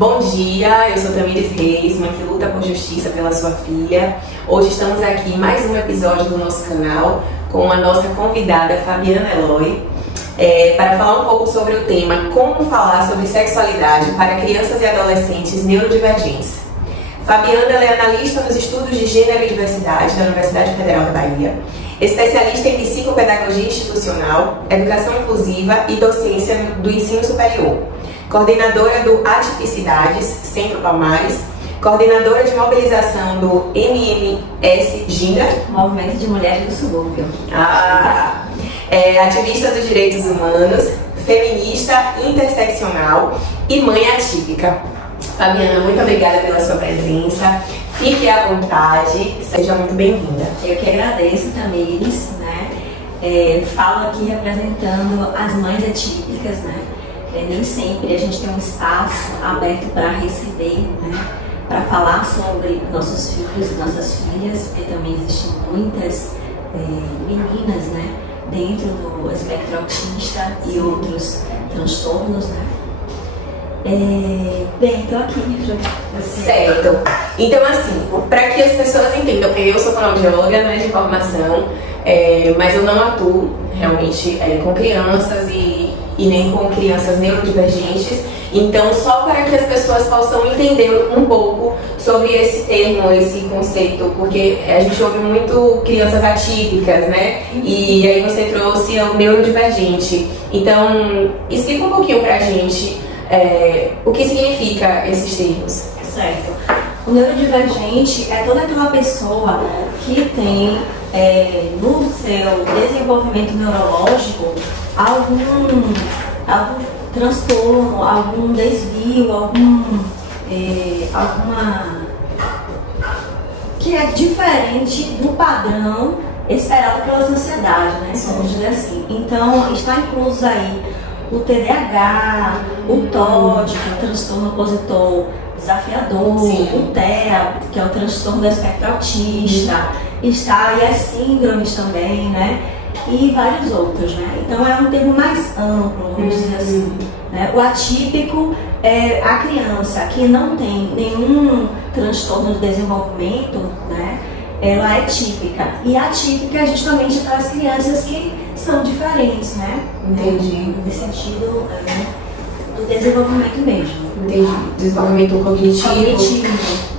Bom dia, eu sou Tamires Reis, mãe que luta por justiça pela sua filha. Hoje estamos aqui em mais um episódio do nosso canal com a nossa convidada Fabiana Eloy para falar um pouco sobre o tema Como falar sobre sexualidade para crianças e adolescentes neurodivergentes. Fabiana é analista nos estudos de gênero e diversidade da Universidade Federal da Bahia, especialista em psicopedagogia institucional, educação inclusiva e docência do ensino superior, coordenadora do Atipicidades, Centro Palmares, coordenadora de mobilização do MMS Ginga, Movimento de Mulheres do Subúrbio. Ativista dos direitos humanos, feminista interseccional e mãe atípica. Fabiana, muito obrigada pela sua presença. Fique à vontade, seja muito bem-vinda. Eu que agradeço, Tamires, né? Falo aqui representando as mães atípicas, né? Nem sempre a gente tem um espaço aberto para receber, né? Para falar sobre nossos filhos e nossas filhas, porque também existem muitas meninas, né? Dentro do espectro autista e outros transtornos, né? Bem, tô aqui. Certo. Então, assim, para que as pessoas entendam, eu sou fonoaudióloga, né, de formação, mas eu não atuo realmente com crianças e nem com crianças neurodivergentes. Então, só para que as pessoas possam entender um pouco sobre esse termo, esse conceito, porque a gente ouve muito crianças atípicas, né? E aí você trouxe o neurodivergente. Então, explica um pouquinho pra gente o que significa esses termos. Certo. O neurodivergente é toda aquela pessoa que tem no seu desenvolvimento neurológico algum transtorno, algum desvio, alguma que é diferente do padrão esperado pela sociedade, né? Vamos dizer assim. Então, está incluso aí o TDAH, o TOD, que é o transtorno opositor desafiador, sim, o TEA, que é o transtorno do espectro autista, está aí as síndromes também, né? E vários outros, né? Então é um termo mais amplo, vamos dizer assim, né? O atípico é a criança que não tem nenhum transtorno de desenvolvimento, né? Ela é típica. E atípica é justamente aquelas crianças que são diferentes, né? Entendi. No sentido do desenvolvimento mesmo. Entendi. Desenvolvimento cognitivo.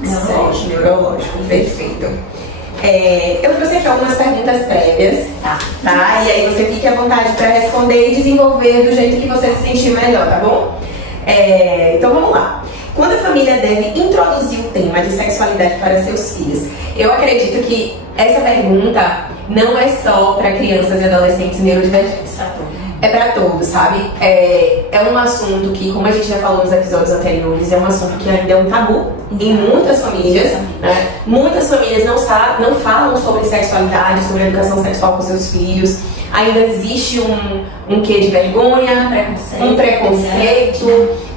Neurológico. Neurológico, perfeito. Eu trouxe aqui algumas perguntas prévias, tá? E aí você fique à vontade para responder e desenvolver do jeito que você se sentir melhor, tá bom? Então vamos lá. Quando a família deve introduzir o tema de sexualidade para seus filhos? Eu acredito que essa pergunta não é só para crianças e adolescentes neurodivergentes. É para todos, sabe? É um assunto que, como a gente já falou nos episódios anteriores, é um assunto que ainda é um tabu em muitas famílias, né? Muitas famílias não falam sobre sexualidade, sobre educação sexual com seus filhos. Ainda existe um quê de vergonha, um preconceito,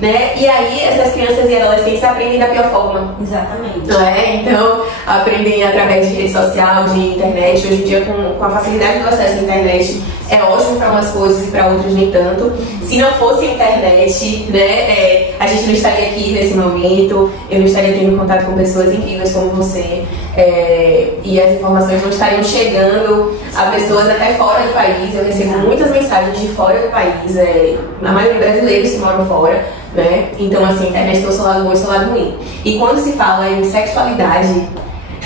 né? E aí essas crianças e adolescentes aprendem da pior forma. Exatamente. Então, aprendem através de rede social, de internet. Hoje em dia, com a facilidade do acesso à internet, é ótimo para umas coisas e para outras nem tanto. Se não fosse a internet, né, a gente não estaria aqui nesse momento, eu não estaria tendo contato com pessoas incríveis como você, e as informações não estariam chegando a pessoas até fora do país. Eu recebo muitas mensagens de fora do país, a maioria brasileiros que moram fora, né? Então, assim, a internet tem o seu lado bom e o seu lado ruim. E quando se fala em sexualidade,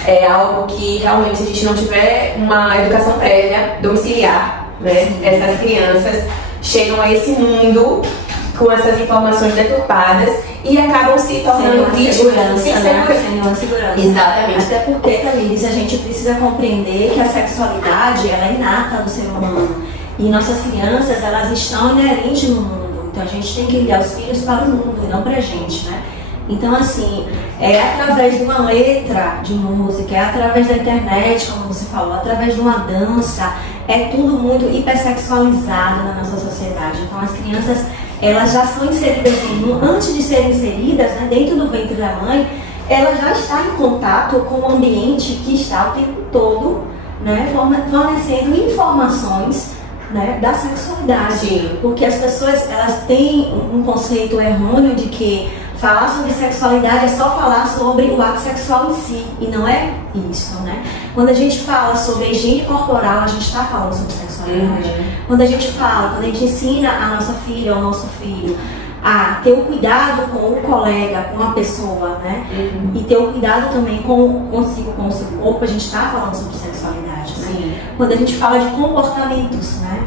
é algo que realmente, se a gente não tiver uma educação prévia, domiciliar, né? Essas crianças chegam a esse mundo com essas informações deturpadas e acabam se tornando vítimas sem segurança. Exatamente. Até porque, Tamires, a gente precisa compreender que a sexualidade ela é inata do ser humano e nossas crianças elas estão inerentes no mundo. Então a gente tem que guiar os filhos para o mundo e não para a gente, né? Então, assim, é através de uma letra de música, é através da internet, como você falou, através de uma dança, é tudo muito hipersexualizado na nossa sociedade. Então as crianças, elas já são inseridas antes de serem inseridas, né, dentro do ventre da mãe, ela já está em contato com o ambiente que está o tempo todo, né, fornecendo informações, né, da sexualidade. Sim. Porque as pessoas elas têm um conceito errôneo de que falar sobre sexualidade é só falar sobre o ato sexual em si, e não é isso, né? Quando a gente fala sobre a higiene corporal, a gente está falando sobre sexualidade. Quando a gente fala, quando a gente ensina a nossa filha ou ao nosso filho a ter o cuidado com o colega, com a pessoa, né? E ter o cuidado também consigo, com o seu corpo, a gente está falando sobre sexualidade, né? Quando a gente fala de comportamentos, né?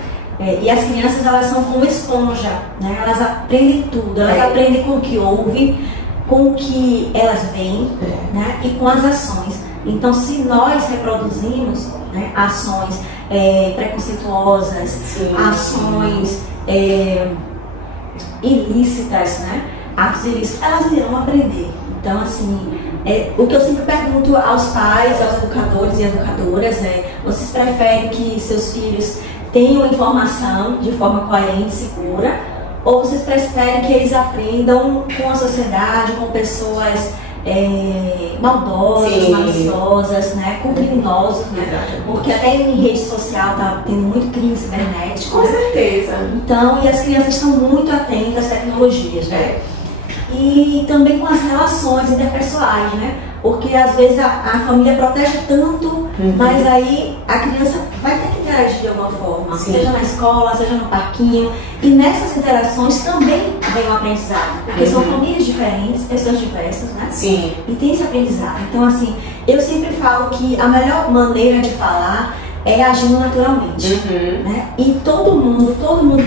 E as crianças, elas são como esponja, né? Elas aprendem tudo, elas aprendem com o que ouvem, com o que elas veem, né? E com as ações. Então, se nós reproduzimos, né, ações preconceituosas, ações ilícitas, né? Atos ilícitos, elas irão aprender. Então, assim, o que eu sempre pergunto aos pais, aos educadores e educadoras vocês preferem que seus filhos tenham informação de forma coerente e segura, ou vocês preferem que eles aprendam com a sociedade, com pessoas maldosas, maliciosas, né, com criminosos, né? Porque até em rede social tá tendo muito crime cibernético. Com certeza. Então, e as crianças estão muito atentas às tecnologias, né? E também com as relações interpessoais, né? Porque às vezes a família protege tanto, mas aí a criança vai ter que interagir de alguma forma, seja na escola, seja no parquinho. E nessas interações também vem o aprendizado, porque são famílias diferentes, pessoas diversas, né? Sim. E tem esse aprendizado. Então, assim, eu sempre falo que a melhor maneira de falar é agindo naturalmente, né? E todo mundo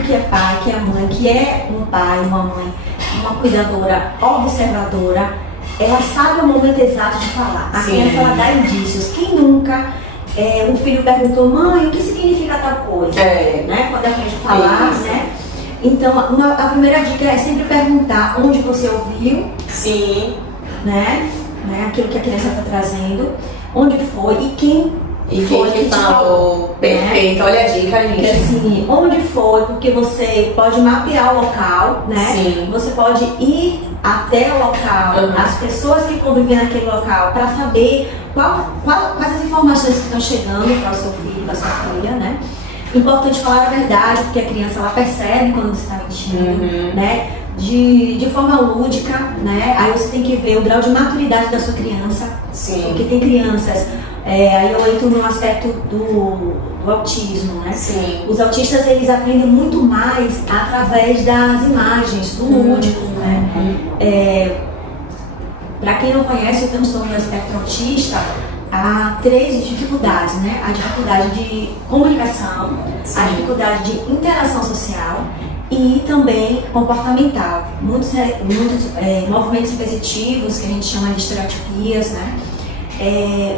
que é pai, que é mãe, que é um pai, uma mãe, uma cuidadora, observadora, ela sabe o momento exato de falar. A criança, ela dá indícios. Quem nunca, um filho perguntou, mãe, o que significa tal coisa? Né? Quando a gente falar, né? Então, a primeira dica é sempre perguntar onde você ouviu, né? Aquilo que a criança está trazendo, onde foi e quem foi que falou. Perfeito, olha a dica, gente. Porque, assim, onde foi, porque você pode mapear o local, né? Você pode ir até o local, as pessoas que convivem naquele local, para saber quais as informações que estão chegando para o seu filho, para a sua filha, né? Importante falar a verdade, porque a criança, ela percebe quando você está mentindo, né? De forma lúdica, né? Aí você tem que ver o grau de maturidade da sua criança. Porque tem crianças, aí eu entro no aspecto do autismo, né? Os autistas, eles aprendem muito mais através das imagens, do lúdico, né? Para quem não conhece o transtorno do espectro autista, há 3 dificuldades, né? A dificuldade de comunicação, a dificuldade de interação social e também comportamental. Muitos movimentos repetitivos, que a gente chama de estereotipias, né?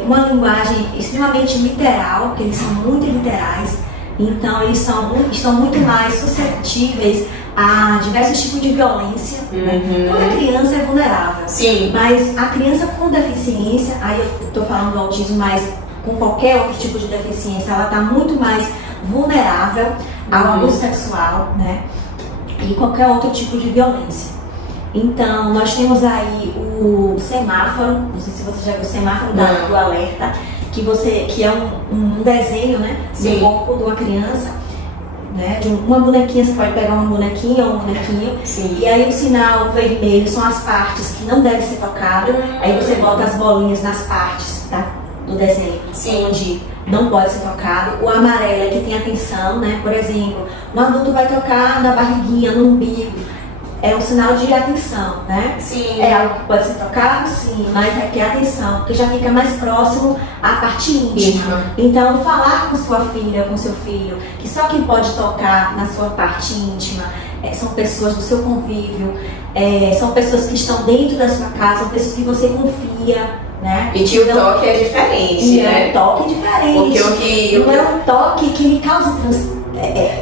Uma linguagem extremamente literal, porque eles são muito literais, então eles estão muito mais suscetíveis a diversos tipos de violência. Toda criança é vulnerável, mas a criança com deficiência, aí eu estou falando do autismo, mas com qualquer outro tipo de deficiência, ela está muito mais vulnerável ao abuso sexual, né? E qualquer outro tipo de violência. Então, nós temos aí o semáforo, não sei se você já viu o semáforo do alerta, que é um desenho, né, do corpo de uma criança, né, de uma bonequinha. Você pode pegar uma bonequinha ou um bonequinho, e aí o sinal vermelho são as partes que não devem ser tocadas, aí você bota as bolinhas nas partes, tá, do desenho, onde não pode ser tocado. O amarelo é que tem atenção, né, por exemplo, um adulto vai tocar na barriguinha, no umbigo, é um sinal de atenção, né? É algo que pode ser tocado, mas requer atenção, porque já fica mais próximo à parte íntima. Então, falar com sua filha, com seu filho, que só quem pode tocar na sua parte íntima são pessoas do seu convívio, são pessoas que estão dentro da sua casa, são pessoas que você confia, né? E que o toque é diferente, né? É um toque diferente. Não é um toque que lhe cause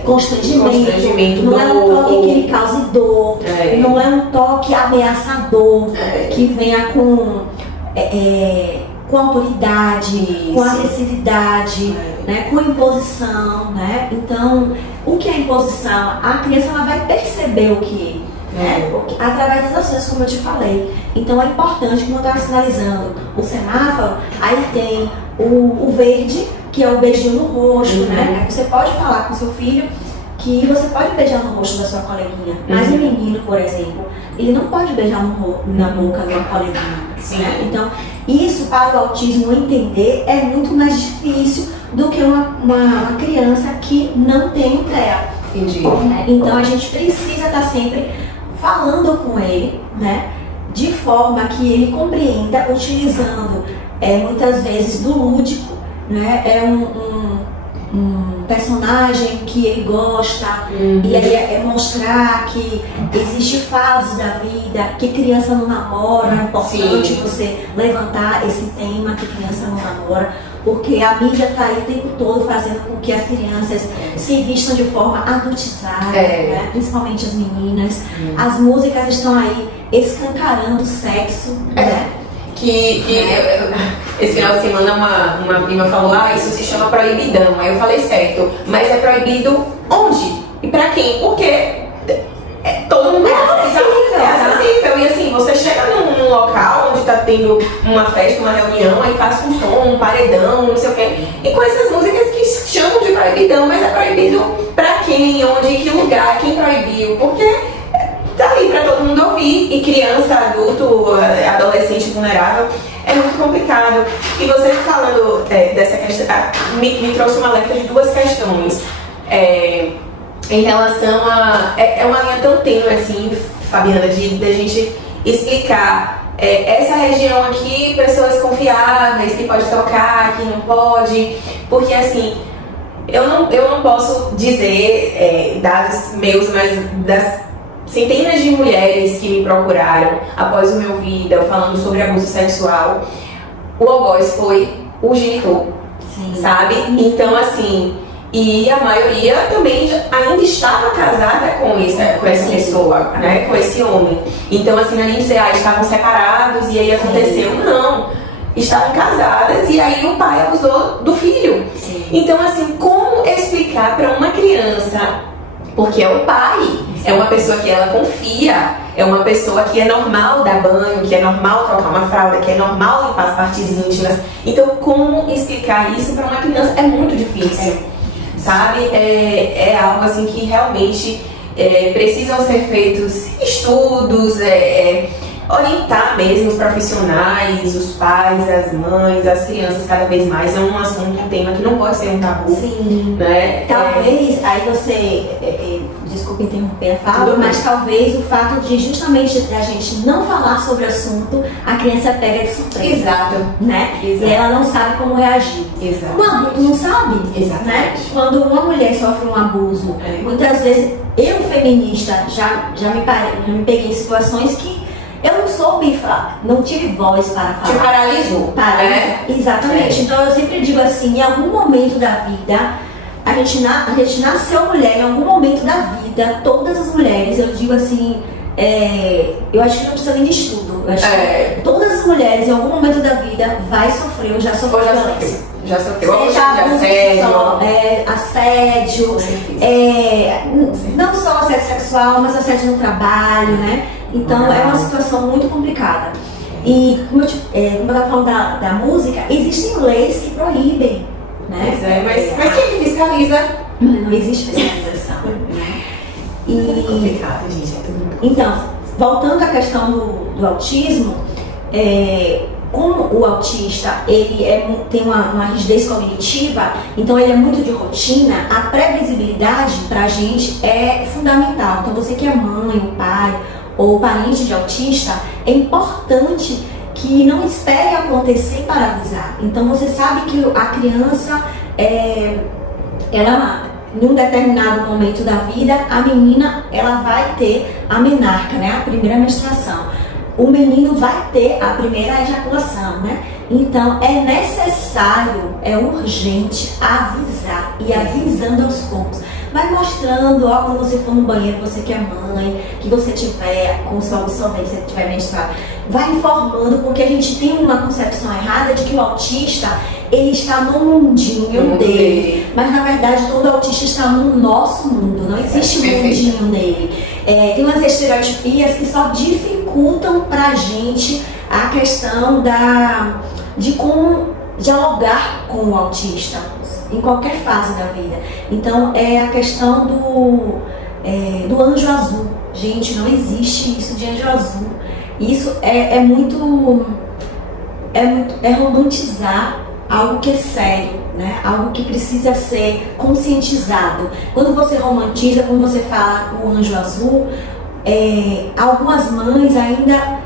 constrangimento, não é um toque que lhe cause dor, não é um toque ameaçador, que venha com autoridade, com agressividade, né, com imposição, né? Então, o que é imposição? A criança, ela vai perceber o que é, né? Através das ações, como eu te falei. Então, é importante, como eu estava sinalizando, o semáforo, aí tem o verde, que é o beijinho no rosto, né? Você pode falar com seu filho que você pode beijar no rosto da sua coleguinha, mas o menino, por exemplo, ele não pode beijar na boca de uma coleguinha. Né? Então, isso para o autismo entender é muito mais difícil do que uma criança que não tem TEA. Entendi. Então, a gente precisa estar sempre falando com ele, né? De forma que ele compreenda, utilizando muitas vezes do lúdico, né? É um personagem que ele gosta, e aí é mostrar que existe fases da vida, que criança não namora, é importante você levantar esse tema que criança não namora, porque a mídia está aí o tempo todo fazendo com que as crianças se vistam de forma adultizada, né? Principalmente as meninas. As músicas estão aí escancarando o sexo, né? Esse final de semana uma prima falou, isso se chama proibidão. Aí eu falei, certo, mas é proibido onde? E pra quem? Porque todo mundo é acessível. E assim, você chega num local onde tá tendo uma festa, uma reunião, aí passa um som, um paredão, não sei o quê. E com essas músicas que chamam de proibidão, mas é proibido pra quem, onde, em que lugar, quem proibiu? Porque tá aí pra todo mundo ouvir, e criança, adulto, adolescente vulnerável, é muito complicado. E você falando dessa questão, me trouxe uma alerta de duas questões. Em relação a... É uma linha tão tênue assim, Fabiana, de a gente explicar essa região aqui, pessoas confiáveis, que pode tocar, que não pode, porque assim, eu não posso dizer dados meus, mas das centenas de mulheres que me procuraram após o meu vídeo falando sobre abuso sexual, o algoz foi o genitor, sabe? Então assim, e a maioria também ainda estava casada com essa pessoa, né? Com esse homem. Então assim, a gente dizer, estavam separados e aí aconteceu, não, estavam casadas e aí o pai abusou do filho. Então assim, como explicar para uma criança, porque é o pai, é uma pessoa que ela confia, é uma pessoa que é normal dar banho, que é normal trocar uma fralda, que é normal limpar as partes íntimas. Então, como explicar isso para uma criança é muito difícil, sabe? É algo assim que realmente precisam ser feitos estudos, orientar mesmo os profissionais, os pais, as mães, as crianças cada vez mais. É um assunto, um tema que não pode ser um tabu. Né? Talvez, aí você, desculpa interromper a fala, mas talvez o fato de justamente a gente não falar sobre o assunto, a criança pega de surpresa. Exato. Né? E ela não sabe como reagir. Exato. Um adulto não sabe. Né? Quando uma mulher sofre um abuso, muitas vezes eu, feminista, já me peguei em situações que eu não soube falar, não tive voz para falar. Te paralisou. Exatamente. Então eu sempre digo assim, em algum momento da vida, a gente nasceu mulher, em algum momento da vida, todas as mulheres, eu digo assim, eu acho que não precisa nem de estudo. Eu acho que todas as mulheres, em algum momento da vida, vai sofrer ou já sofreu violência. Já sofreu. Seja assédio, não só assédio sexual, mas assédio no trabalho, né? Então é uma situação muito complicada. E como eu estava falando da música, existem leis que proíbem, né? Mas quem fiscaliza? Não existe fiscalização. Né? É complicado, gente. Então, voltando à questão do autismo, como o autista ele tem uma rigidez cognitiva, então ele é muito de rotina, a previsibilidade pra gente é fundamental. Então você que é mãe, o pai ou parente de autista, é importante que não espere acontecer para avisar. Então você sabe que a criança, ela, num determinado momento da vida, a menina ela vai ter a menarca, né, a primeira menstruação. O menino vai ter a primeira ejaculação, né? Então é necessário, é urgente avisar, e avisando aos poucos. Vai mostrando, quando você for no banheiro, você que é mãe, que você tiver com o seu absorvente, se você tiver menstruado, vai informando, porque a gente tem uma concepção errada de que o autista, ele está no mundinho dele. Mas na verdade todo autista está no nosso mundo, não existe mundinho dele. Tem umas estereotipias que só dificultam pra gente a questão de como dialogar com o autista em qualquer fase da vida. Então é a questão do anjo azul, Gente, não existe isso de anjo azul. Isso é romantizar algo que é sério, né? Algo que precisa ser conscientizado. Quando você romantiza, quando você fala o anjo azul, algumas mães ainda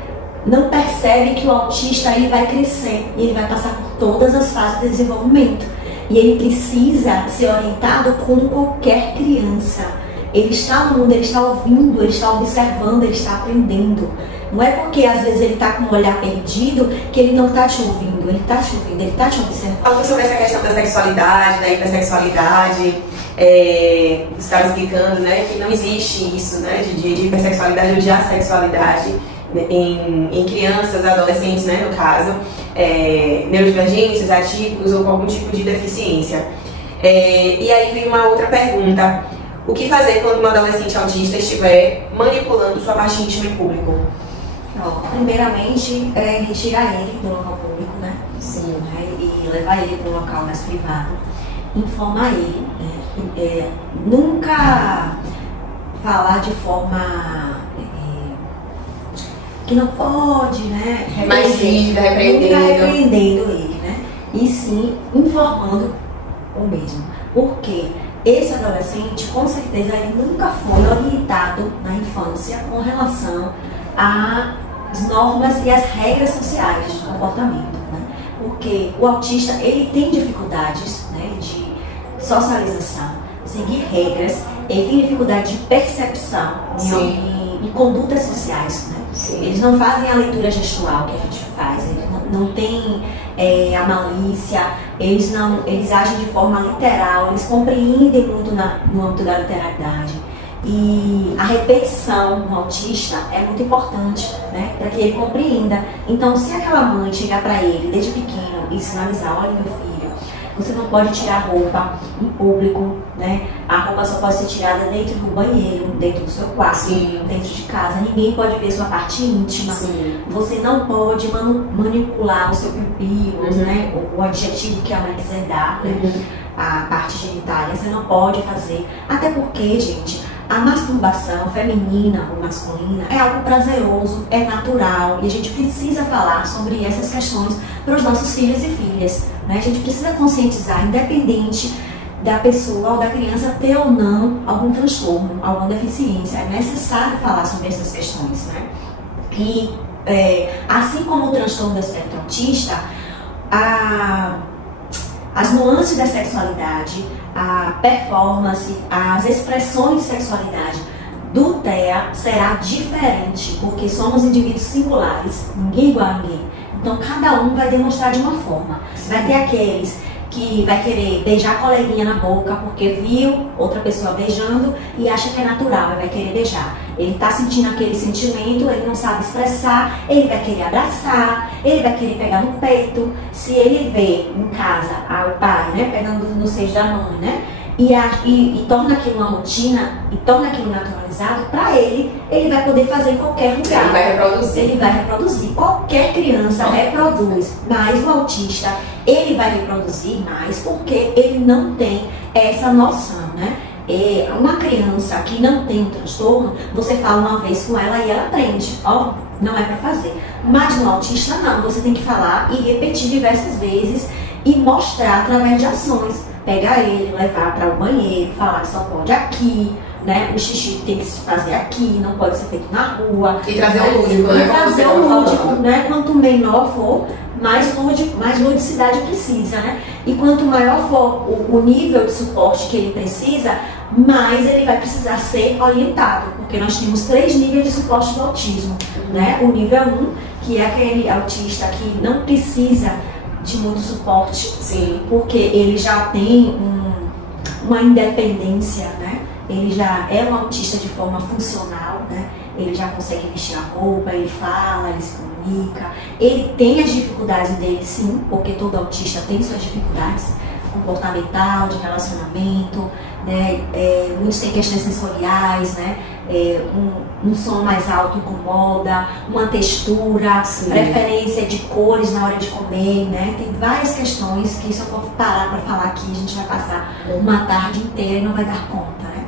não percebem que o autista ele vai crescer e ele vai passar por todas as fases de desenvolvimento. E ele precisa ser orientado como qualquer criança. Ele está no mundo, ele está ouvindo, ele está observando, ele está aprendendo. Não é porque às vezes ele está com um olhar perdido que ele não está te ouvindo. Ele está te ouvindo, ele está te observando. Falando sobre essa questão da sexualidade, da hipersexualidade, você estava explicando, né, que não existe isso, né, de hipersexualidade ou de assexualidade em crianças, adolescentes, né, no caso, neurodivergentes, atípicos ou com algum tipo de deficiência. E aí vem uma outra pergunta. O que fazer quando um adolescente autista estiver manipulando sua parte íntima em público? Primeiramente, retirar ele do local público, né? Sim. Né? E levar ele para um local mais privado. Informar ele. Né? Nunca falar de forma que não pode, né? Mais rígida, repreendendo repreendendo. ele, né? E sim informando o mesmo. Porque esse adolescente, com certeza, ele nunca foi orientado na infância com relação às normas e às regras sociais de comportamento, né? Porque o autista, ele tem dificuldades, né, de socialização, seguir regras, ele tem dificuldade de percepção em condutas sociais, né? Eles não fazem a leitura gestual que a gente faz, eles não têm a malícia, eles agem de forma literal, eles compreendem muito no âmbito da literalidade. E a repetição no autista é muito importante, né, para que ele compreenda. Então, se aquela mãe chegar para ele desde pequeno e sinalizar: olha, meu filho, você não pode tirar roupa em público, né? A roupa só pode ser tirada dentro do banheiro, dentro do seu quarto, dentro de casa. Ninguém pode ver sua parte íntima. Sim. Você não pode manipular o seu pipi, né? O adjetivo que a mãe quiser dar, né? A parte genitália, você não pode fazer. Até porque, gente, a masturbação feminina ou masculina é algo prazeroso, é natural, e a gente precisa falar sobre essas questões para os nossos filhos e filhas, né? A gente precisa conscientizar, independente da pessoa ou da criança ter ou não algum transtorno, alguma deficiência. É necessário falar sobre essas questões, né? E assim como o transtorno do espectro autista, as nuances da sexualidade, a performance, as expressões de sexualidade do TEA será diferente, porque somos indivíduos singulares, ninguém igual a ninguém. Então cada um vai demonstrar de uma forma. Vai ter aqueles que vai querer beijar a coleguinha na boca porque viu outra pessoa beijando e acha que é natural, ele vai querer beijar. Ele está sentindo aquele sentimento, ele não sabe expressar, ele vai querer abraçar, ele vai querer pegar no peito. Se ele vê em casa o pai, né, pegando no seio da mãe, né, e torna aquilo uma rotina, e torna aquilo naturalizado, para ele vai poder fazer em qualquer lugar. Ele vai reproduzir. Ele vai reproduzir. Qualquer criança reproduz, mas o autista, ele vai reproduzir mais porque ele não tem essa noção, né? Uma criança que não tem um transtorno, você fala uma vez com ela e ela aprende, ó, não é para fazer. Mas no autista não, você tem que falar e repetir diversas vezes e mostrar através de ações. Pegar ele, levar para o banheiro, falar que só pode aqui, né? O xixi tem que se fazer aqui, não pode ser feito na rua. E trazer o lúdico, né? E trazer o lúdico, né? Quanto menor for, mais ludicidade precisa, né? E quanto maior for o nível de suporte que ele precisa, mais ele vai precisar ser orientado, porque nós temos 3 níveis de suporte do autismo, né? O nível 1, que é aquele autista que não precisa de muito suporte, sim, porque ele já tem uma independência, né? Ele já é um autista de forma funcional, né? Ele já consegue vestir a roupa, ele fala, ele se comunica, ele tem as dificuldades dele, sim, porque todo autista tem suas dificuldades comportamental, de relacionamento, né? Muitos têm questões sensoriais, né? Um som mais alto incomoda, uma textura, sim, preferência de cores na hora de comer, né? Tem várias questões que, se eu for parar para falar aqui, a gente vai passar uma tarde inteira e não vai dar conta, né?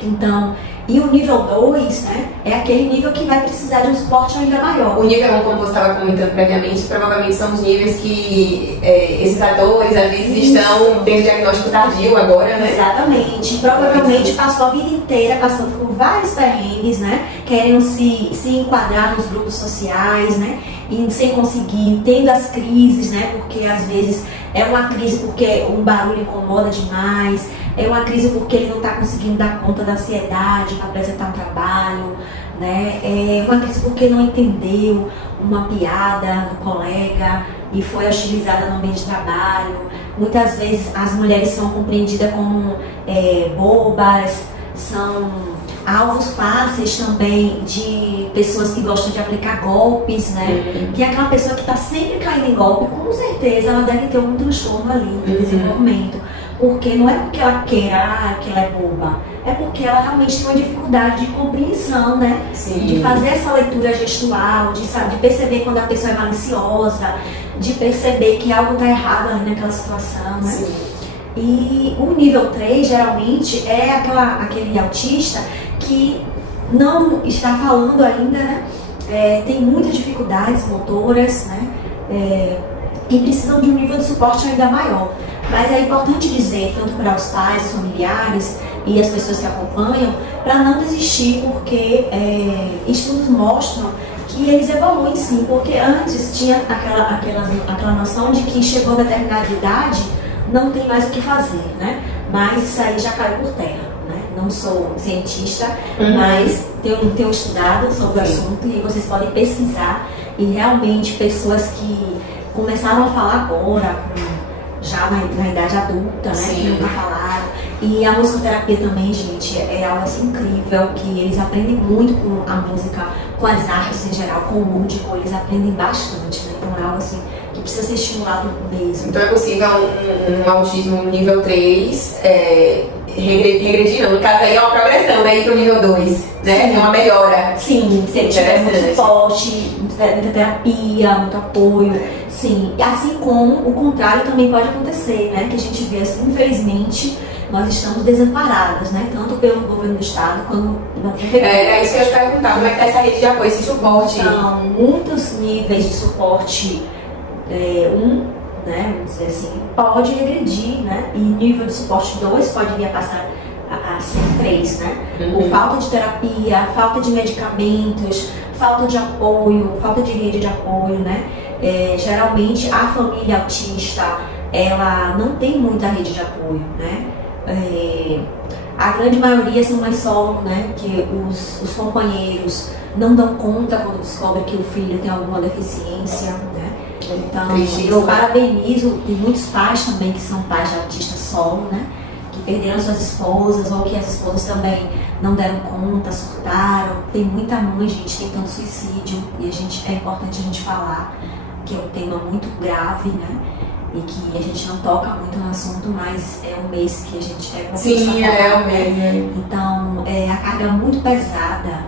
Então, E o nível 2, né, é aquele nível que vai precisar de um suporte ainda maior. O nível 1, como você estava comentando previamente, provavelmente são os níveis que esses atores, às vezes, estão tendo diagnóstico tardio agora, né? Exatamente. Provavelmente passou a vida inteira passando por vários perrengues, né? Querendo se enquadrar nos grupos sociais, né? E sem conseguir, tendo as crises, né? Porque às vezes é uma crise porque um barulho incomoda demais, é uma crise porque ele não está conseguindo dar conta da ansiedade para apresentar um trabalho, né? É uma crise porque não entendeu uma piada do colega e foi hostilizada no ambiente de trabalho. Muitas vezes as mulheres são compreendidas como bobas, são alvos fáceis também de pessoas que gostam de aplicar golpes, né? Que é aquela pessoa que está sempre caindo em golpe, com certeza ela deve ter um transtorno ali de desenvolvimento. Porque não é porque ela queira que ela é boba, é porque ela realmente tem uma dificuldade de compreensão, né? Sim. De fazer essa leitura gestual, de perceber quando a pessoa é maliciosa, de perceber que algo está errado ali naquela situação, né? Sim. E o nível 3, geralmente, é aquele autista que não está falando ainda, né? Tem muitas dificuldades motoras, né? E precisam de um nível de suporte ainda maior. Mas é importante dizer, tanto para os pais, os familiares e as pessoas que acompanham, para não desistir, porque estudos mostram que eles evoluem sim, porque antes tinha aquela noção de que chegou a determinada idade, não tem mais o que fazer, né? Mas isso aí já caiu por terra, né? Não sou cientista, mas tenho estudado sobre o assunto e vocês podem pesquisar, e realmente pessoas que começaram a falar agora, já na idade adulta, né? Que nunca falaram. E a musicoterapia também, gente, é algo assim incrível, que eles aprendem muito com a música, com as artes em geral, com o lúdico, eles aprendem bastante, né? Então é algo assim que precisa ser estimulado mesmo. Então é possível um autismo nível 3 regredir, não, no caso aí é uma progressão, né? Ir para o nível 2, né? É uma melhora. Sim, se ele tiver muito suporte, muita terapia, muito apoio. Sim, assim como o contrário também pode acontecer, né? Que a gente vê assim, infelizmente, nós estamos desamparadas, né? Tanto pelo governo do estado quanto na prefeitura. É isso que eu ia te perguntar, como é que tá essa rede de apoio, esse suporte? Então, muitos níveis de suporte, né? Vamos dizer assim, pode regredir, né? E nível de suporte 2 pode vir a passar a ser 3, né? Por falta de terapia, falta de medicamentos, falta de apoio, falta de rede de apoio, né? Geralmente a família autista, ela não tem muita rede de apoio, né? A grande maioria são mães solo, né? Que os companheiros não dão conta quando descobrem que o filho tem alguma deficiência, né? Então, eu parabenizo, tem muitos pais também que são pais de autistas solo, né? Que perderam suas esposas, ou que as esposas também não deram conta, surtaram. Tem muita mãe, gente, tentando suicídio, e é importante a gente falar que é um tema muito grave, né? E que a gente não toca muito no assunto, mas é um mês que a gente Sim, é um mês. Então, a carga muito pesada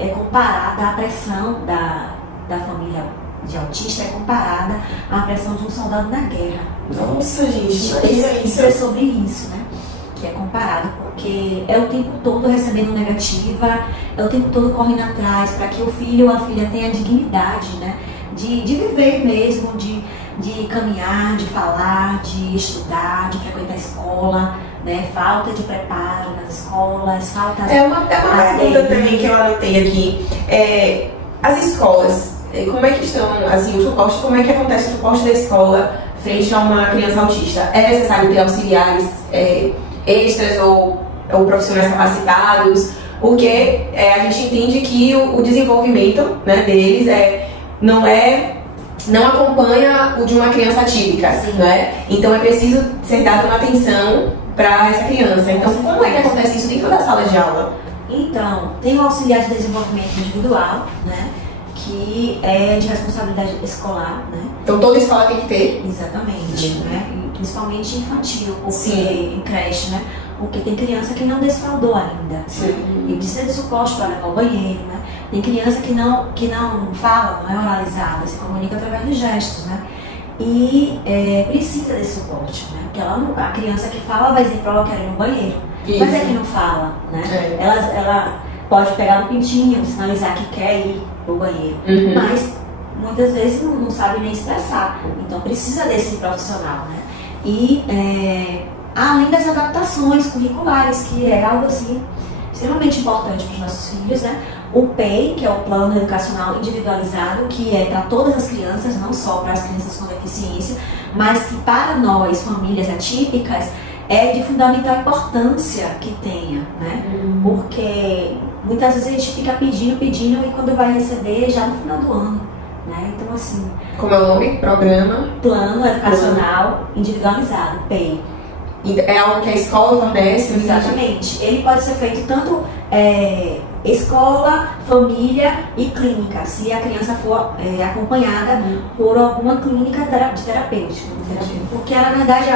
é comparada à pressão da família de autista, é comparada à pressão de um soldado na guerra. Nossa, gente, Isso é sobre isso, né? Que é comparado, porque é o tempo todo recebendo negativa, é o tempo todo correndo atrás para que o filho ou a filha tenha dignidade, né? De viver mesmo, de caminhar, de falar, de estudar, de frequentar a escola, né? Falta de preparo nas escolas, falta... É uma pergunta também que eu anotei aqui. As escolas, como é que estão, assim, o suporte, como é que acontece o suporte da escola frente a uma criança autista? É necessário ter auxiliares extras ou profissionais capacitados? Porque a gente entende que o desenvolvimento, né, deles não acompanha o de uma criança atípica, né? Então é preciso ser dada uma atenção para essa criança. Então, como é que acontece isso dentro da sala de aula? Então, tem o auxiliar de desenvolvimento individual, né? Que é de responsabilidade escolar, né? Então toda escola tem que ter? Exatamente, né? E principalmente infantil, porque em creche, né? Porque tem criança que não desfraldou ainda. Sim. E precisa de suporte para levar ao banheiro, né? Tem criança que não fala, não é oralizada, se comunica através de gestos, né? E precisa desse suporte, né? Porque a criança que fala vai dizer para ela que quer ir no banheiro. mas é que não fala, né? Ela pode pegar um pintinho, sinalizar que quer ir pro banheiro, mas muitas vezes não sabe nem expressar, então precisa desse profissional, né? E além das adaptações curriculares, que é algo assim extremamente importante para os nossos filhos, né? O PEI, que é o Plano Educacional Individualizado, que é para todas as crianças, não só para as crianças com deficiência, mas que para nós, famílias atípicas, é de fundamental importância que tenha, né? Porque muitas vezes a gente fica pedindo e quando vai receber já no final do ano, né? Então assim... Como é o nome? Programa? Plano Educacional Individualizado, PEI. É algo que a escola fornece? Exatamente. Ele pode ser feito tanto escola, família e clínica, se a criança for acompanhada por alguma clínica de terapêutica. Porque, na verdade,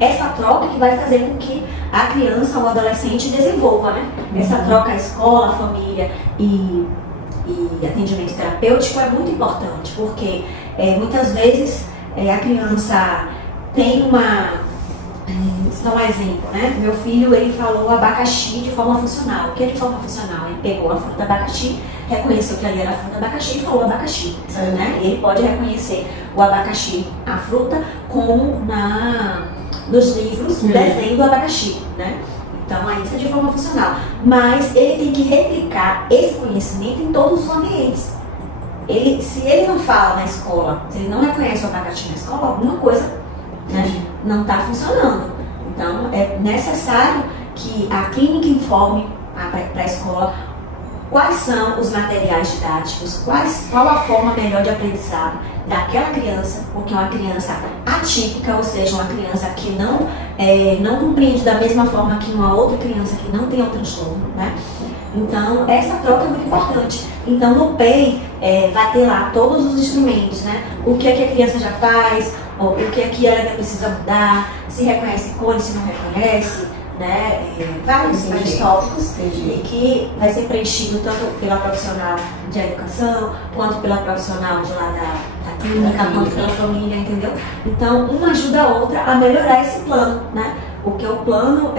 essa troca que vai fazer com que a criança ou o adolescente desenvolva, né? Essa troca escola, família e atendimento terapêutico é muito importante, porque muitas vezes a criança tem uma... Vou dar um exemplo, né? Meu filho, ele falou abacaxi de forma funcional. O que é de forma funcional? Ele pegou a fruta abacaxi, reconheceu que ali era a fruta abacaxi e falou abacaxi, né? Ele pode reconhecer o abacaxi, a fruta, como nos livros o desenho do abacaxi, né? Então, aí isso é de forma funcional. Mas ele tem que replicar esse conhecimento em todos os ambientes. Se ele não fala na escola, se ele não reconhece o abacaxi na escola, alguma coisa, né, não está funcionando. Então, é necessário que a clínica informe para a escola quais são os materiais didáticos, qual a forma melhor de aprendizado daquela criança, porque é uma criança atípica, ou seja, uma criança que não compreende da mesma forma que uma outra criança que não tem o transtorno, né? Então, essa troca é muito importante. Então, no PEI, vai ter lá todos os instrumentos, né? O que é que a criança já faz, o que é que ela ainda precisa mudar, se reconhece cores, se não reconhece, né? Vários tópicos e que vai ser preenchido tanto pela profissional de educação, quanto pela profissional de lá da clínica, quanto pela família, entendeu? Então, uma ajuda a outra a melhorar esse plano, né? Porque o plano,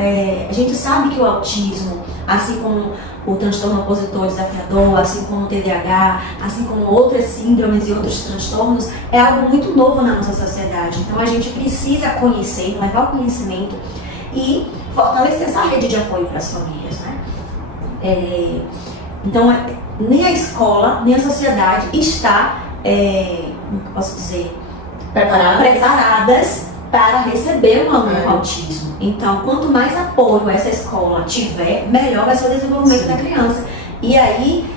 a gente sabe que o autismo, assim como o transtorno opositor desafiador, assim como o TDAH, assim como outras síndromes e outros transtornos, é algo muito novo na nossa sociedade. Então a gente precisa conhecer, levar o conhecimento e fortalecer essa rede de apoio para as famílias, né? Então, nem a escola, nem a sociedade está, como eu posso dizer, preparadas para receber um aluno com autismo. Então, quanto mais apoio essa escola tiver, melhor vai ser o desenvolvimento da criança. E aí,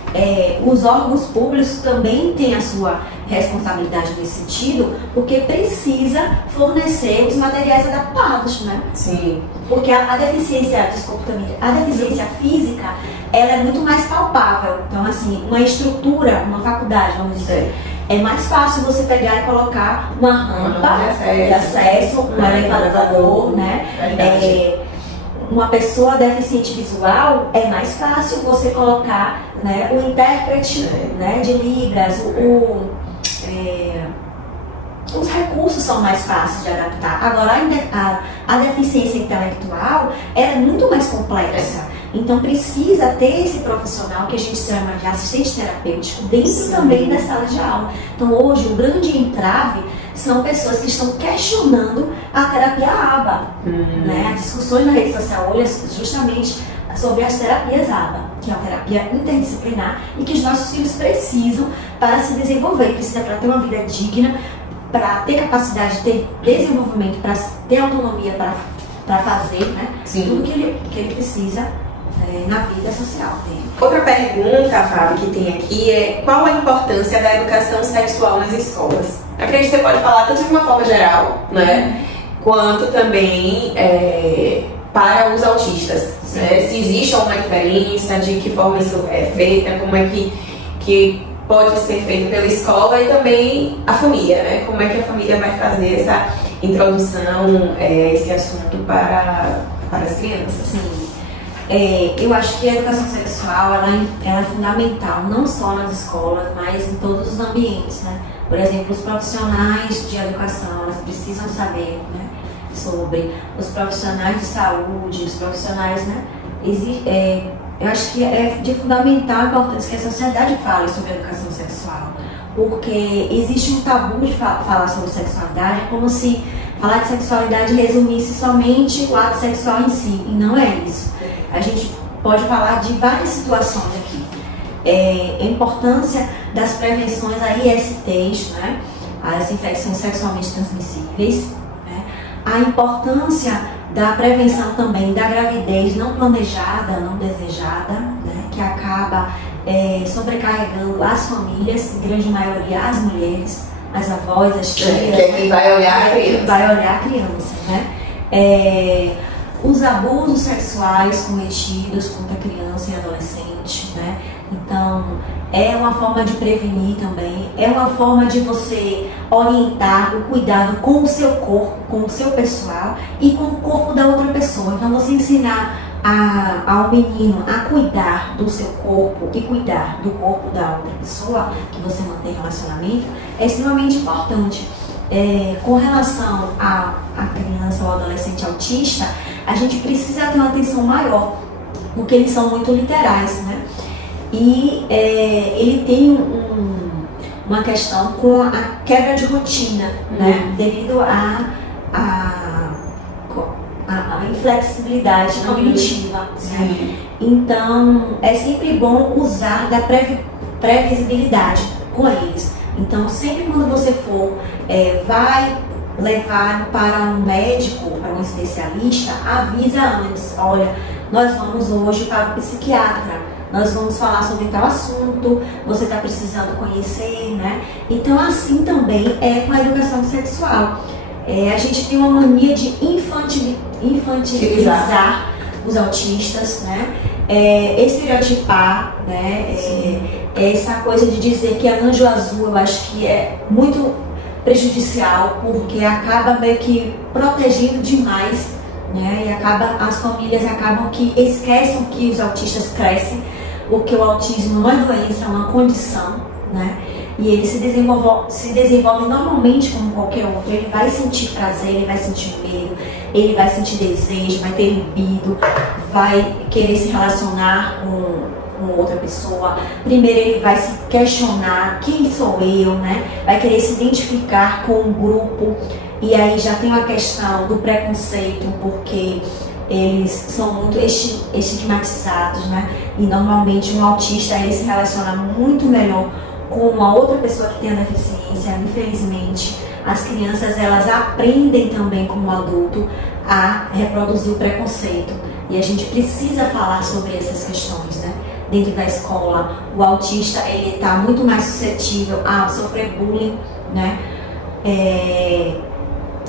os órgãos públicos também têm a sua responsabilidade nesse sentido, porque precisa fornecer os materiais adaptados, né? Sim. Porque a deficiência, desculpa também, a deficiência física, ela é muito mais palpável. Então, assim, uma estrutura, uma faculdade, vamos dizer, é mais fácil você pegar e colocar uma rampa de acesso, um elevador, né? Uma pessoa deficiente visual, é mais fácil você colocar, né, o intérprete, né, de Libras, os recursos são mais fáceis de adaptar. Agora, a deficiência intelectual é muito mais complexa. Então, precisa ter esse profissional que a gente chama de assistente terapêutico dentro também da sala de aula. Então, hoje, o grande entrave são pessoas que estão questionando a terapia ABA. Né? As discussões na rede social hoje justamente sobre as terapias ABA, que é uma terapia interdisciplinar e que os nossos filhos precisam para se desenvolver, precisa para ter uma vida digna, para ter capacidade de ter desenvolvimento, para ter autonomia para fazer, né? Tudo que ele precisa na vida social dele. Outra pergunta, Fábio, que tem aqui é: qual a importância da educação sexual nas escolas? Eu acredito que você pode falar tanto de uma forma geral, né? Quanto também para os autistas. Né? Se existe alguma diferença, de que forma isso é feita, como é que pode ser feito pela escola e também a família, né? Como é que a família vai fazer essa introdução, esse assunto para as crianças? Sim. Eu acho que a educação sexual ela é fundamental, não só nas escolas, mas em todos os ambientes, né? Por exemplo, os profissionais de educação, elas precisam saber, né, sobre os profissionais de saúde, os profissionais, né? Eu acho que é de fundamental importância que a sociedade fale sobre a educação sexual, porque existe um tabu de falar sobre sexualidade, é como se falar de sexualidade resumisse somente o ato sexual em si, e não é isso. A gente pode falar de várias situações aqui. A importância das prevenções a ISTs, né? As infecções sexualmente transmissíveis, né? A importância da prevenção também da gravidez não planejada, não desejada, né? Que acaba sobrecarregando as famílias, em grande maioria as mulheres, as avós, as tias. Que é quem vai olhar a criança. Vai olhar a criança, né? Os abusos sexuais cometidos contra criança e adolescente, né? Então, é uma forma de prevenir também, é uma forma de você orientar o cuidado com o seu corpo, com o seu pessoal e com o corpo da outra pessoa. Então, você ensinar ao menino a cuidar do seu corpo e cuidar do corpo da outra pessoa que você mantém relacionamento é extremamente importante. Com relação à criança ou adolescente autista, a gente precisa ter uma atenção maior, porque eles são muito literais, né? E ele tem uma questão com a quebra de rotina, né? Devido à inflexibilidade cognitiva. Né? Então, é sempre bom usar da previsibilidade com eles. Então, sempre quando você for, vai levar para um médico, para um especialista, avisa antes. Olha, nós vamos hoje para o psiquiatra. Nós vamos falar sobre tal assunto, você está precisando conhecer, né? Então, assim também é com a educação sexual. A gente tem uma mania de infantilizar os autistas, né? Estereotipar, né? Essa coisa de dizer que é anjo azul, eu acho que é muito prejudicial, porque acaba meio que protegendo demais, né? E as famílias acabam que esquecem que os autistas crescem, porque o autismo não é doença, é uma condição, né? E ele se desenvolve normalmente como qualquer outro. Ele vai sentir prazer, ele vai sentir medo, ele vai sentir desejo, vai ter libido, vai querer se relacionar com outra pessoa. Primeiro ele vai se questionar, quem sou eu, né? Vai querer se identificar com um grupo. E aí já tem a questão do preconceito, porque eles são muito estigmatizados, né? E normalmente um autista ele se relaciona muito melhor com uma outra pessoa que tem a deficiência. Infelizmente, as crianças elas aprendem também como adulto a reproduzir o preconceito. E a gente precisa falar sobre essas questões, né? Dentro da escola, o autista ele está muito mais suscetível a sofrer bullying, né?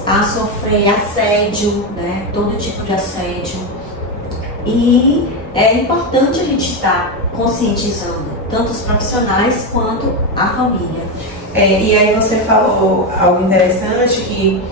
A sofrer assédio, né? Todo tipo de assédio. E é importante a gente estar conscientizando tanto os profissionais quanto a família. E aí você falou algo interessante, que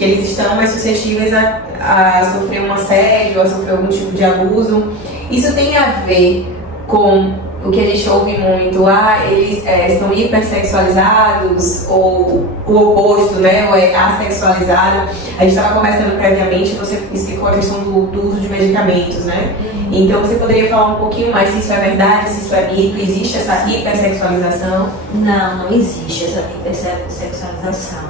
eles estão mais suscetíveis a sofrer um assédio, a sofrer algum tipo de abuso. Isso tem a ver com o que a gente ouve muito, eles são hipersexualizados, ou o oposto, né, ou assexualizado. A gente estava conversando previamente, você explicou a questão do uso de medicamentos, né? Então você poderia falar um pouquinho mais se isso é verdade, se isso é mito, existe essa hipersexualização? Não existe essa hipersexualização.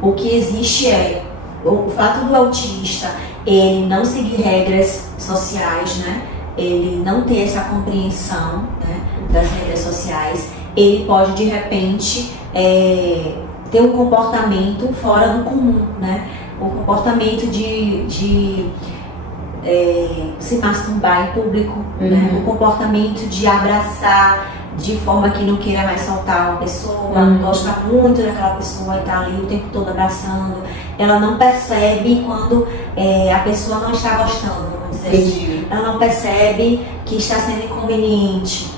O que existe é o fato do autista ele não seguir regras sociais, né? Ele não ter essa compreensão, né, das regras sociais. Ele pode de repente ter um comportamento fora do comum, né? Um comportamento de se masturbar em público, né? Um comportamento de abraçar de forma que não queira mais soltar uma pessoa, gosta muito daquela pessoa e está ali o tempo todo abraçando. Ela não percebe quando a pessoa não está gostando, vamos dizer assim. Ela não percebe que está sendo inconveniente.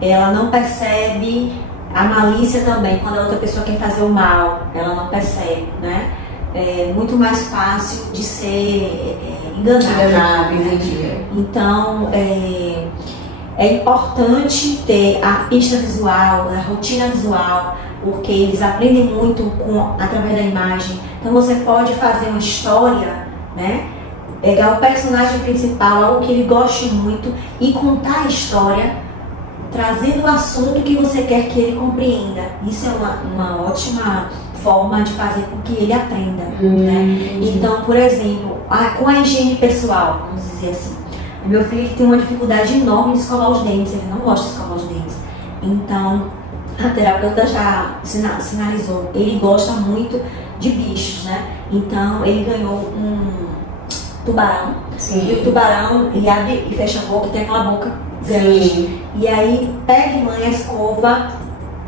Ela não percebe a malícia também, quando a outra pessoa quer fazer o mal, ela não percebe, né? É muito mais fácil de ser enganado. Entendi. Então, é importante ter a pista visual, a rotina visual, porque eles aprendem muito através da imagem. Então você pode fazer uma história, né? Pegar o personagem principal, algo que ele goste muito, e contar a história, trazendo o assunto que você quer que ele compreenda. Isso é uma ótima forma de fazer com que ele aprenda, né? Então, por exemplo, com a higiene pessoal, vamos dizer assim, meu filho tem uma dificuldade enorme de escovar os dentes, ele não gosta de escovar os dentes. Então, a terapeuta já sinalizou, ele gosta muito de bichos, né? Então, ele ganhou um tubarão. Sim. E o tubarão, ele abre e fecha a boca e tem aquela boca grande. Sim. E aí, pega e mãe a escova,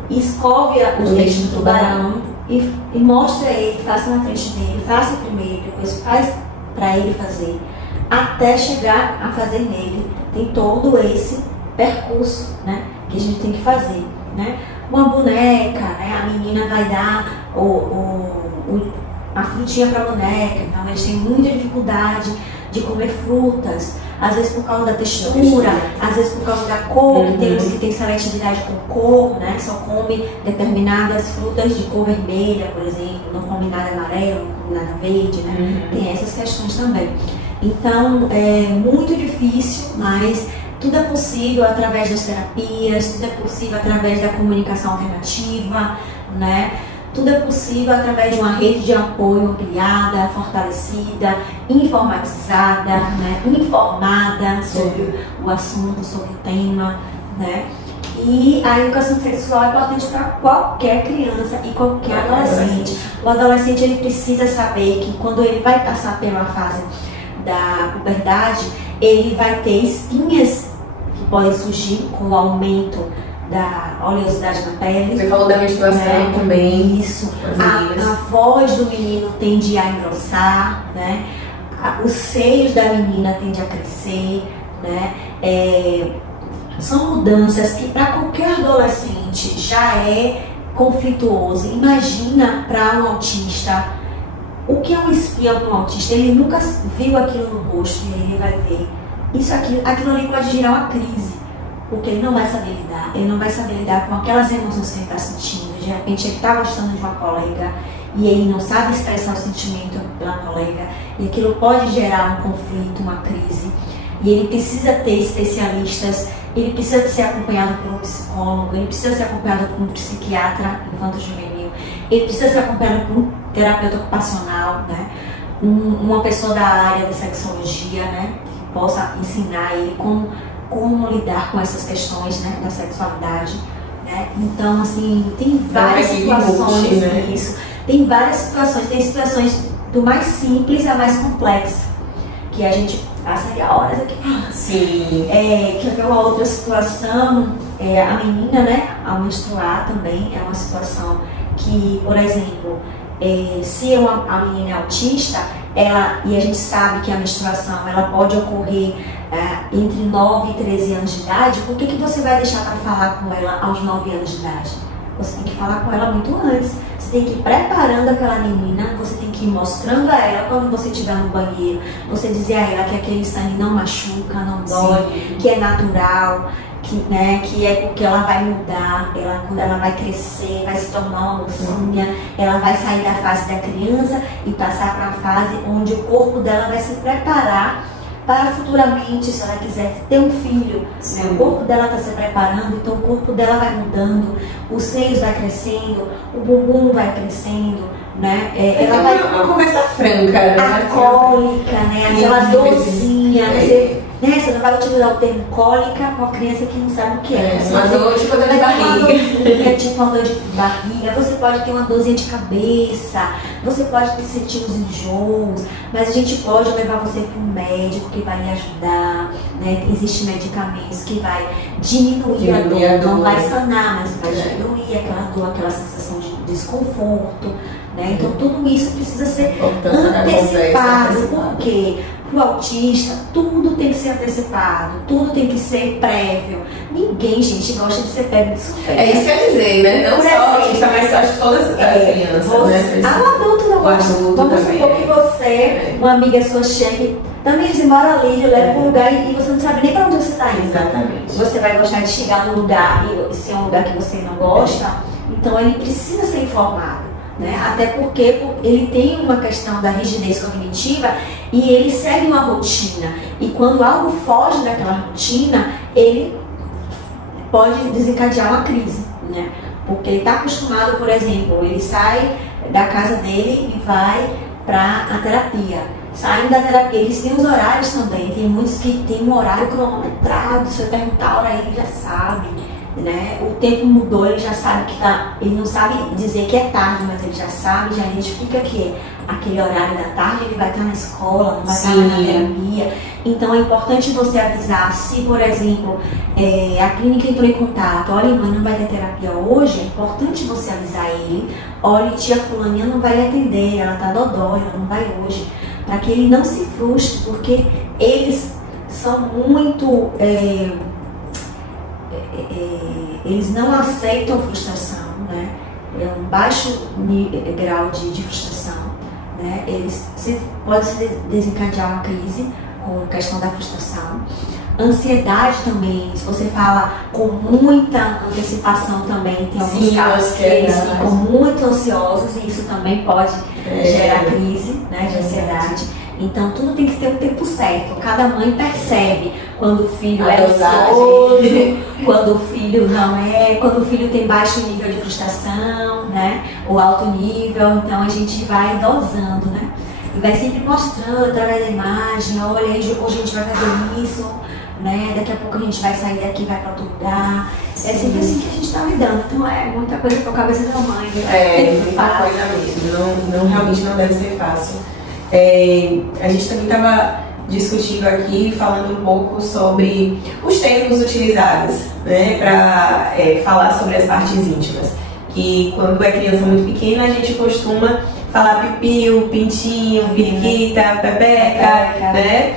escove os dentes do tubarão e mostra ele, faça na frente dele, faça primeiro, depois faz para ele fazer, até chegar a fazer nele. Tem todo esse percurso, né, que a gente tem que fazer, né? Uma boneca, né, a menina vai dar a frutinha para a boneca, então eles têm muita dificuldade de comer frutas, às vezes por causa da textura, às vezes por causa da cor, que tem uns que tem seletividade com cor, né? Só come determinadas frutas de cor vermelha, por exemplo, não come nada amarelo, não come nada verde, né? Tem essas questões também. Então, é muito difícil, mas tudo é possível através das terapias, tudo é possível através da comunicação alternativa, né? Tudo é possível através de uma rede de apoio ampliada, fortalecida, informatizada, né? Informada sobre o assunto, sobre o tema, né? E a educação sexual é importante para qualquer criança e qualquer adolescente. O adolescente, ele precisa saber que quando ele vai passar pela fase da puberdade, ele vai ter espinhas que podem surgir com o aumento da oleosidade na pele. Você falou da menstruação também. Isso. A voz do menino tende a engrossar, né? Os seios da menina tendem a crescer, né? São mudanças que para qualquer adolescente já é conflituoso. Imagina para um autista. O que é uma espinha para um autista? Ele nunca viu aquilo no rosto e ele vai ver. Aquilo ali pode gerar uma crise. Porque ele não vai saber lidar, ele não vai saber lidar com aquelas emoções que ele está sentindo. De repente ele está gostando de uma colega e ele não sabe expressar o sentimento pela colega, e aquilo pode gerar um conflito, uma crise. E ele precisa ter especialistas, ele precisa ser acompanhado por um psicólogo, ele precisa ser acompanhado por um psiquiatra infanto-juvenil, ele precisa ser acompanhado por um terapeuta ocupacional, né? Uma pessoa da área da sexologia, né? Que possa ensinar ele como lidar com essas questões, né, da sexualidade, né? Então, assim, tem várias situações, né? Isso. Tem várias situações, tem situações do mais simples à mais complexa, que a gente passaria horas aqui falando. Sim. Que é uma outra situação, a menina, né, ao menstruar também é uma situação que, por exemplo, se a menina é autista, e a gente sabe que a menstruação ela pode ocorrer entre 9 e 13 anos de idade, por que você vai deixar para falar com ela aos 9 anos de idade? Você tem que falar com ela muito antes. Você tem que ir preparando aquela menina, você tem que ir mostrando a ela quando você estiver no banheiro, você dizer a ela que aquele sangue não machuca, não dói, que é natural, que é porque ela vai mudar, quando ela vai crescer, vai se tornar uma mocinha, ela vai sair da fase da criança e passar para a fase onde o corpo dela vai se preparar para futuramente, se ela quiser ter um filho, né? O corpo dela está se preparando, então o corpo dela vai mudando, os seios vai crescendo, o bumbum vai crescendo, né? Ela vai uma conversa franca, né? A cólica, né? Aquela dorzinha, você não vai utilizar o termo cólica com a criança que não sabe o que é. Uma dor de dor de barriga. Tipo uma dor de barriga. Você pode ter uma dorzinha de cabeça, você pode sentir os enjoos, mas a gente pode levar você para um médico que vai lhe ajudar, né? Existem medicamentos que vai diminuir a dor, não vai sanar, mas vai diminuir aquela dor, aquela sensação de desconforto, né? Então tudo isso precisa ser antecipado. Por quê? Para o autista, tudo tem que ser antecipado, tudo tem que ser prévio. Ninguém, gente, gosta de ser pego de surpresa. É isso que eu ia dizer, né? Não só o autista, mas acho que todas as crianças, né? O adulto não gosta. Vamos supor que você, uma amiga sua, chegue, também embora ali, leva para um lugar e você não sabe nem para onde você está indo. Exatamente. Você vai gostar de chegar num lugar e se é um lugar que você não gosta, Então ele precisa ser informado, né? Até porque ele tem uma questão da rigidez cognitiva e ele segue uma rotina. E quando algo foge daquela rotina, ele pode desencadear uma crise, né? Porque ele está acostumado, por exemplo, ele sai da casa dele e vai para a terapia. Saindo da terapia, eles têm os horários também. Tem muitos que têm um horário cronometrado. Se eu perguntar a hora aí, ele já sabe, né? O tempo mudou, ele já sabe que tá. Ele não sabe dizer que é tarde, mas ele já sabe, já identifica que aquele horário da tarde ele vai estar na escola, não vai estar na terapia. Então é importante você avisar. Se, por exemplo, a clínica entrou em contato, olha, mãe, não vai ter terapia hoje, é importante você avisar ele. Olha, tia fulaninha não vai lhe atender, ela tá dodói, ela não vai hoje. Para que ele não se frustre, porque eles são muito... eles não aceitam frustração, né? É um baixo grau de frustração, né? Pode se desencadear uma crise com a questão da frustração. Ansiedade também, se você fala com muita antecipação também, tem alguns casos que eles ficam muito ansiosos e isso também pode gerar crise, né, de ansiedade. Então tudo tem que ter um tempo certo. Cada mãe percebe quando o filho é ansioso, quando o filho não é, quando o filho tem baixo nível de frustração, né, ou alto nível. Então a gente vai dosando, né, e vai sempre mostrando através da imagem. Olha, hoje a gente vai fazer isso, né? Daqui a pouco a gente vai sair daqui, vai para outro lugar. É sempre assim que a gente está lidando. Então é muita coisa para a cabeça da mãe. Muita coisa mesmo. Realmente não deve ser fácil. A gente também estava discutindo aqui, falando um pouco sobre os termos utilizados, né? Para falar sobre as partes íntimas. Que quando é criança muito pequena, a gente costuma falar pipiu, pintinho, periquita, pepeca, né?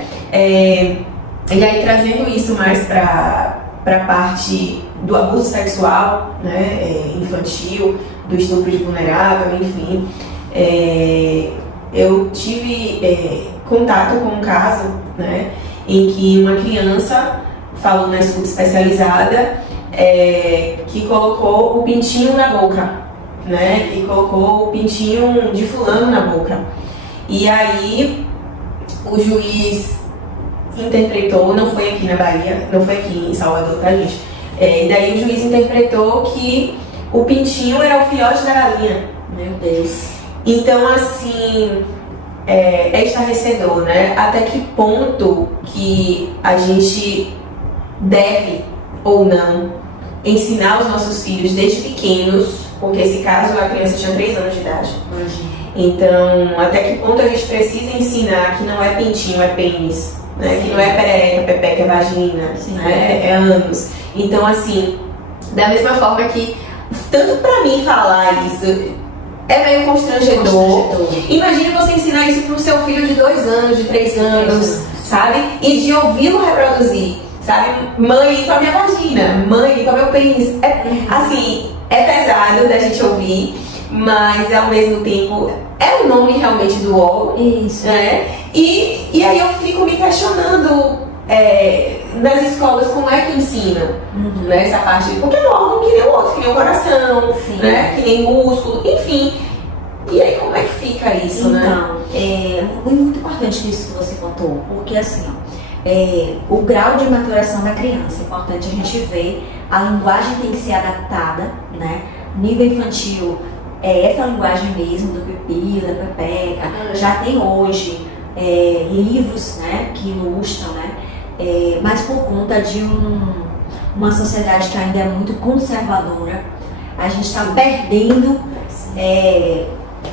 E aí, trazendo isso mais para a parte do abuso sexual, né, infantil, do estupro de vulnerável, enfim, eu tive contato com um caso, né, em que uma criança falou na escuta especializada que colocou o pintinho na boca, né, que colocou o pintinho de fulano na boca. E aí o juiz interpretou, não foi aqui na Bahia, não foi aqui em Salvador, tá, gente? E daí o juiz interpretou que o pintinho era o filhote da galinha. Meu Deus. Então, assim, é estarrecedor, né? Até que ponto que a gente deve ou não ensinar os nossos filhos desde pequenos, porque esse caso a criança tinha 3 anos de idade. Imagina. Então, até que ponto a gente precisa ensinar que não é pintinho, é pênis. Né, que não é perereca, pepeca, é vagina, né, é ânus. Então, assim, da mesma forma que, tanto pra mim falar isso é meio constrangedor. Imagine você ensinar isso pro seu filho de 2 anos, de 3 anos, sabe? E de ouvi-lo reproduzir, sabe? Mãe, limpa minha vagina, mãe, limpa meu pênis. Assim, é pesado da gente ouvir, mas ao mesmo tempo é o nome realmente do órgão. Isso. Né? E aí eu fico me questionando nas escolas como é que ensinam, né, essa parte, porque é um órgão que nem o outro, que nem o coração, né, que nem músculo, enfim. E aí como é que fica isso, né? Então, é muito importante isso que você contou, porque assim, o grau de maturação da criança, é importante a gente ver, a linguagem tem que ser adaptada, né? Nível infantil é essa linguagem mesmo do pipi, da pepeca, já tem hoje livros, né, que ilustram, né, mas por conta de uma sociedade que ainda é muito conservadora, a gente está perdendo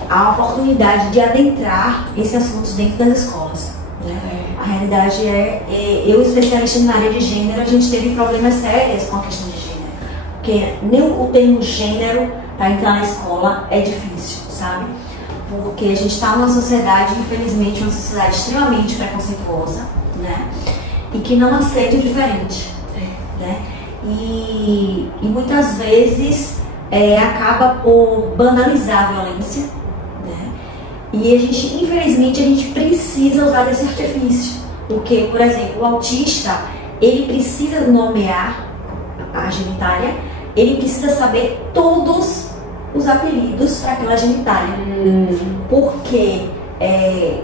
a oportunidade de adentrar esses assuntos dentro das escolas, né? A realidade eu, especialista na área de gênero, a gente teve problemas sérios com a questão de gênero, porque nem o termo gênero para entrar na escola é difícil, sabe? Porque a gente está numa sociedade, infelizmente, uma sociedade extremamente preconceituosa, né? E que não aceita o diferente, né? E muitas vezes acaba por banalizar a violência, né? E a gente, infelizmente, a gente precisa usar desse artifício, porque, por exemplo, o autista, ele precisa nomear a genitália ele precisa saber todos os apelidos para aquela genitália. Porque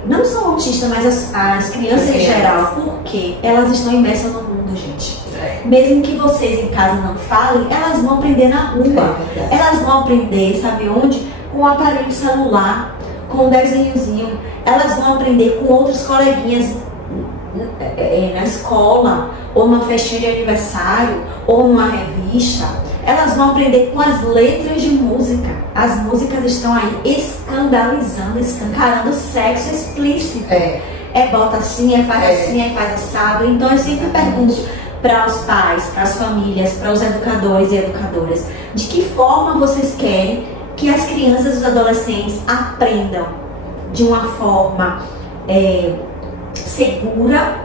não só o autista, mas as crianças em geral, porque elas estão imersas no mundo, gente. Mesmo que vocês em casa não falem, elas vão aprender na rua. Elas vão aprender, sabe onde? Com o aparelho celular, com o desenhozinho. Elas vão aprender com outros coleguinhas na escola, ou numa festinha de aniversário, ou numa revista. Elas vão aprender com as letras de música. As músicas estão aí escandalizando, escancarando sexo explícito. Bota assim, faz assim, faz assado. Então eu sempre pergunto para os pais, para as famílias, para os educadores e educadoras, de que forma vocês querem que as crianças e os adolescentes aprendam de uma forma segura,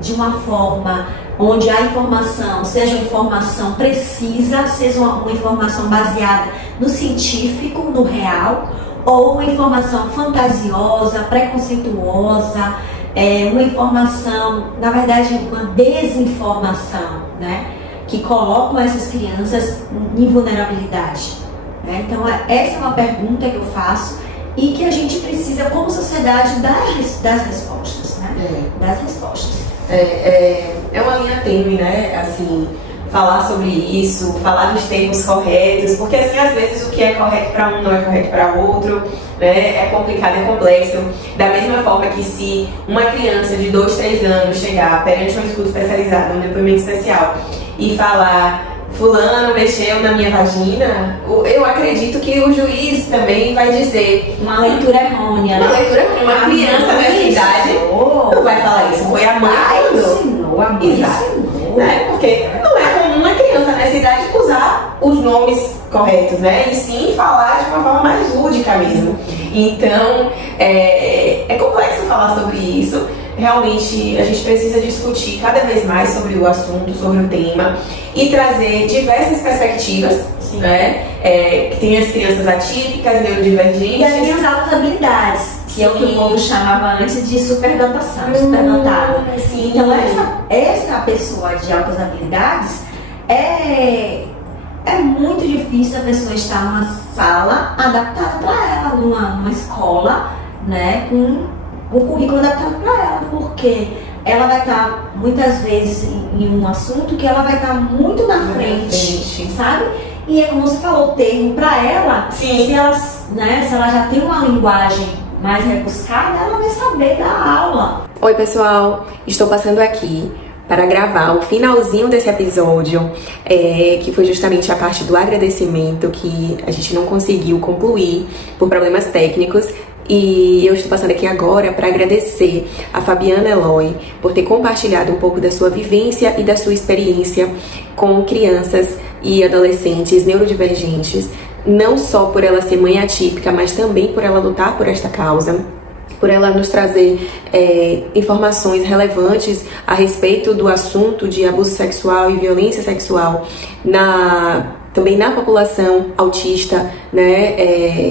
de uma forma onde a informação seja uma informação precisa, seja uma informação baseada no científico, no real, ou uma informação fantasiosa, preconceituosa, uma informação, na verdade, uma desinformação, né? Que colocam essas crianças em vulnerabilidade. Né? Então, essa é uma pergunta que eu faço e que a gente precisa, como sociedade, dar das respostas, né? Das respostas. É uma linha tênue, né? Assim, falar sobre isso, falar dos termos corretos, porque assim, às vezes o que é correto para um não é correto para outro, né? É complicado, é complexo. Da mesma forma que se uma criança de 2, 3 anos chegar perante um estudo especializado, um depoimento especial, e falar: fulano mexeu na minha vagina, eu acredito que o juiz também vai dizer uma leitura errônea. Uma criança nessa idade não vai falar isso. Foi a mãe que ensinou, a mãe ensinou. Porque não é comum uma criança nessa idade usar os nomes corretos, né? E sim falar de uma forma mais lúdica mesmo. Então, é complexo falar sobre isso. Realmente a gente precisa discutir cada vez mais sobre o assunto, sobre o tema e trazer diversas perspectivas, né? Que tem as crianças atípicas, neurodivergentes e as minhas altas habilidades, que é o que o povo chamava antes de superdotação, superdotada. Então essa pessoa de altas habilidades é muito difícil a pessoa estar numa sala adaptada para ela, numa escola, né, com o currículo adaptado para ela, porque ela vai estar muitas vezes em um assunto que ela vai estar muito na frente, sabe? E é como você falou, o termo para ela, se ela já tem uma linguagem mais rebuscada, ela vai saber da aula. Oi pessoal, estou passando aqui para gravar o finalzinho desse episódio, que foi justamente a parte do agradecimento que a gente não conseguiu concluir por problemas técnicos. E eu estou passando aqui agora para agradecer a Fabiana Eloy por ter compartilhado um pouco da sua vivência e da sua experiência com crianças e adolescentes neurodivergentes, não só por ela ser mãe atípica, mas também por ela lutar por esta causa, por ela nos trazer informações relevantes a respeito do assunto de abuso sexual e violência sexual também na população autista, né,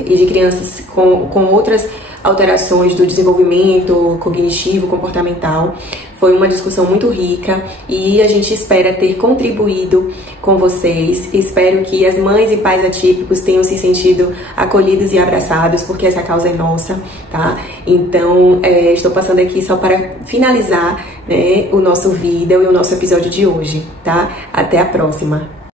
e de crianças com outras alterações do desenvolvimento cognitivo, comportamental. Foi uma discussão muito rica e a gente espera ter contribuído com vocês. Espero que as mães e pais atípicos tenham se sentido acolhidos e abraçados, porque essa causa é nossa, tá? Então, estou passando aqui só para finalizar, né, o nosso vídeo e o nosso episódio de hoje, tá? Até a próxima!